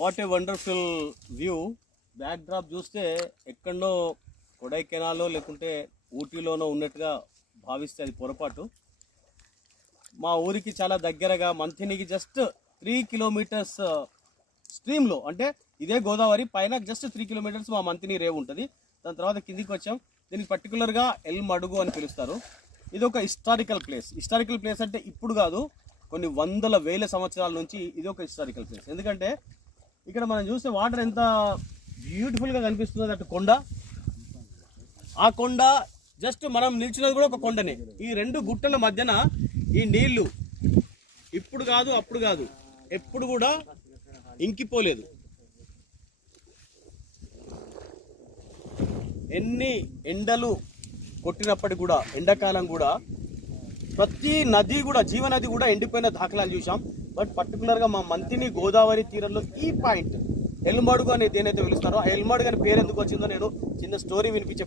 What a wonderful view. Back drop చూస్తే ఎక్కడో కొడైకెనాల్లో లేకుంటే ఊటీలోనో ఉన్నట్టుగా భావిస్తే అది పొరపాటు. మా ఊరికి చాలా దగ్గరగా మంథినికి జస్ట్ 3 కిలోమీటర్స్ స్ట్రీమ్లో, అంటే ఇదే గోదావరి పైన జస్ట్ 3 కిలోమీటర్స్ మా మంథిని రేవు ఉంటుంది. దాని తర్వాత కిందికి వచ్చాం. దీనికి పర్టికులర్గా ఎల్మడుగు అని పిలుస్తారు. ఇది ఒక హిస్టారికల్ ప్లేస్. హిస్టారికల్ ప్లేస్ అంటే ఇప్పుడు కాదు, కొన్ని వందల వేల సంవత్సరాల నుంచి ఇది ఒక హిస్టారికల్ ప్లేస్. ఎందుకంటే ఇక్కడ మనం చూస్తే వాటర్ ఎంత బ్యూటిఫుల్గా కనిపిస్తుంది. అటు కొండ, ఆ కొండ జస్ట్ మనం నిల్చున్నది కూడా ఒక కొండనే. ఈ రెండు గుట్టల మధ్యన ఈ నీళ్లు ఇప్పుడు కాదు అప్పుడు కాదు, ఎప్పుడు కూడా ఇంకిపోలేదు. ఎన్ని ఎండలు కొట్టినప్పటికి కూడా, ఎండాకాలం కూడా ప్రతి నది కూడా, జీవనది కూడా ఎండిపోయిన దాఖలాలు చూసాం. బట్ పర్టికులర్గా మా మంతిని గోదావరి తీరంలో ఈ పాయింట్ ఎల్మడుగు అనేది ఏదైతే పిలుస్తారో, ఆ ఎల్మడుగు అనే పేరు ఎందుకు వచ్చిందో నేను చిన్న స్టోరీ వినిపించే